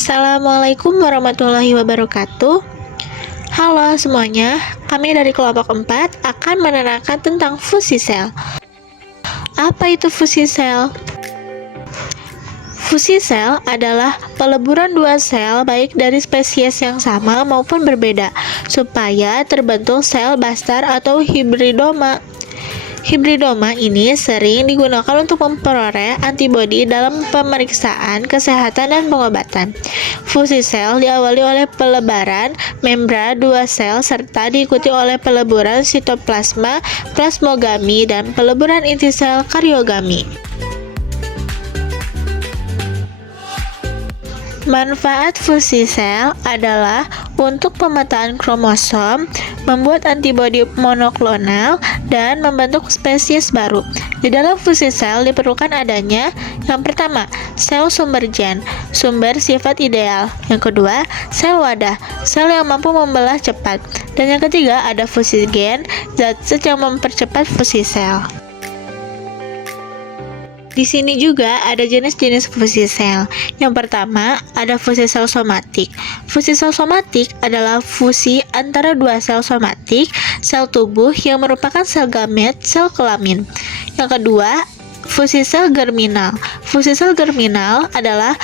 Assalamualaikum warahmatullahi wabarakatuh. Halo semuanya, kami dari kelompok 4 akan menerangkan tentang fusi sel. Apa itu fusi sel? Fusi sel adalah peleburan dua sel baik dari spesies yang sama maupun berbeda, supaya terbentuk sel bastar atau hibridoma. Hibridoma ini sering digunakan untuk memperoleh antibodi dalam pemeriksaan kesehatan dan pengobatan. Fusi sel diawali oleh pelebaran membran dua sel serta diikuti oleh peleburan sitoplasma, plasmogami, dan peleburan inti sel karyogami. Manfaat fusi sel adalah untuk pemetaan kromosom, membuat antibodi monoklonal, dan membentuk spesies baru. Di dalam fusi sel diperlukan adanya yang pertama, sel sumber gen, sumber sifat ideal. Yang kedua, sel wadah, sel yang mampu membelah cepat. Dan yang ketiga, ada fusi gen, zat yang mempercepat fusi sel. Di sini juga ada jenis-jenis fusi sel. Yang pertama, ada fusi sel somatik. Fusi sel somatik adalah fusi antara dua sel somatik, sel tubuh yang merupakan sel gamet, sel kelamin. Yang kedua, fusi sel germinal. Fusi sel germinal adalah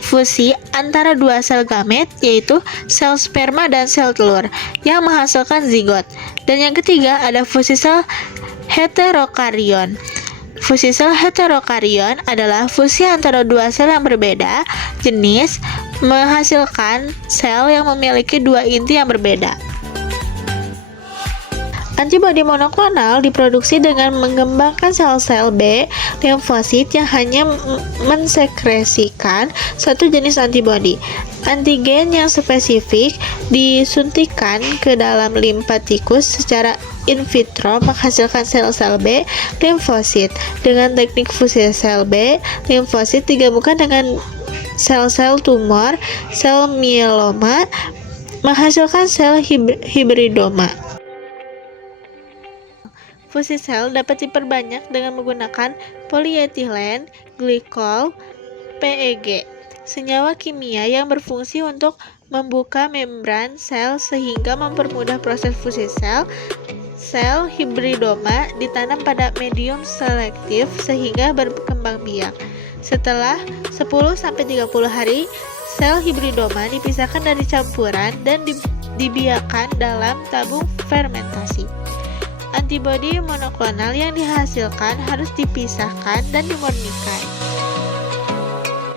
fusi antara dua sel gamet, yaitu sel sperma dan sel telur, yang menghasilkan zigot. Dan yang ketiga, ada fusi sel heterokarion. Fusi sel heterokarion adalah fusi antara dua sel yang berbeda jenis menghasilkan sel yang memiliki dua inti yang berbeda. Antibodi monoklonal diproduksi dengan mengembangkan sel-sel B limfosit yang hanya mensekresikan satu jenis antibodi. Antigen yang spesifik disuntikan ke dalam limpa tikus secara in vitro menghasilkan sel-sel B limfosit. Dengan teknik fusi sel B limfosit digabungkan dengan sel-sel tumor, sel mieloma, menghasilkan sel hibridoma. Fusi sel dapat diperbanyak dengan menggunakan polyethylene glycol (PEG), senyawa kimia yang berfungsi untuk membuka membran sel sehingga mempermudah proses fusi sel. Sel hibridoma ditanam pada medium selektif sehingga berkembang biak. Setelah 10-30 hari, sel hibridoma dipisahkan dari campuran dan dibiarkan dalam tabung fermentasi. Antibodi monoklonal yang dihasilkan harus dipisahkan dan dimurnikan.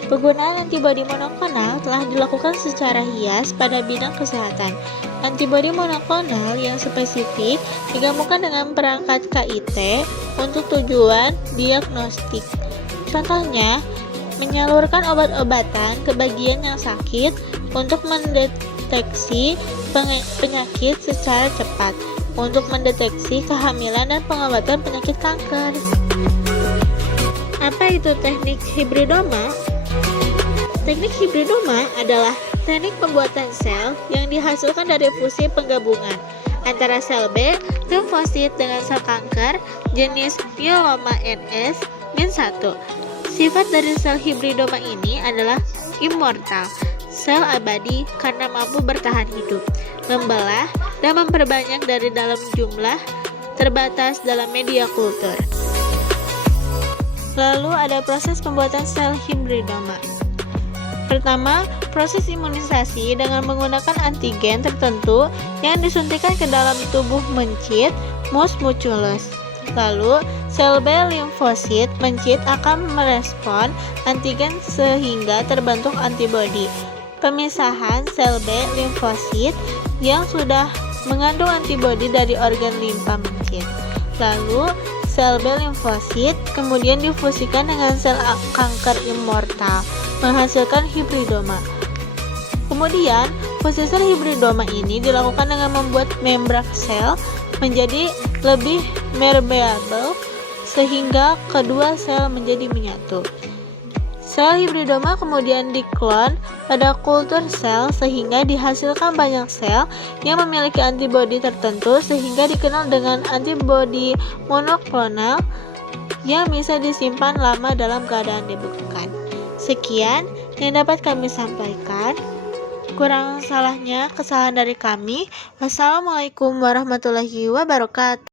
Penggunaan antibodi monoklonal telah dilakukan secara hias pada bidang kesehatan. Antibodi monoklonal yang spesifik digabungkan dengan perangkat KIT untuk tujuan diagnostik. Contohnya, menyalurkan obat-obatan ke bagian yang sakit untuk mendeteksi penyakit secara cepat, untuk mendeteksi kehamilan dan pengobatan penyakit kanker. Apa itu teknik hibridoma? Teknik hibridoma adalah teknik pembuatan sel yang dihasilkan dari fusi penggabungan antara sel B limfosit dengan sel kanker jenis myeloma NS-1. Sifat dari sel hibridoma ini adalah immortal, sel abadi karena mampu bertahan hidup, membelah, dan memperbanyak dari dalam jumlah terbatas dalam media kultur. Lalu ada proses pembuatan sel hibridoma. Pertama, proses imunisasi dengan menggunakan antigen tertentu yang disuntikan ke dalam tubuh mencit mus muculus. Lalu, sel B limfosit mencit akan merespon antigen sehingga terbentuk antibodi. Pemisahan sel B limfosit yang sudah mengandung antibodi dari organ limpa mencit. Lalu, sel B limfosit kemudian difusikan dengan sel kanker immortal, menghasilkan hibridoma. Kemudian, fusi sel hibridoma ini dilakukan dengan membuat membran sel menjadi lebih permeabel sehingga kedua sel menjadi menyatu. Sel hibridoma kemudian diklon pada kultur sel sehingga dihasilkan banyak sel yang memiliki antibodi tertentu sehingga dikenal dengan antibodi monoklonal yang bisa disimpan lama dalam keadaan dibekukan. Sekian yang dapat kami sampaikan. Kurang salahnya kesalahan dari kami. Wassalamualaikum warahmatullahi wabarakatuh.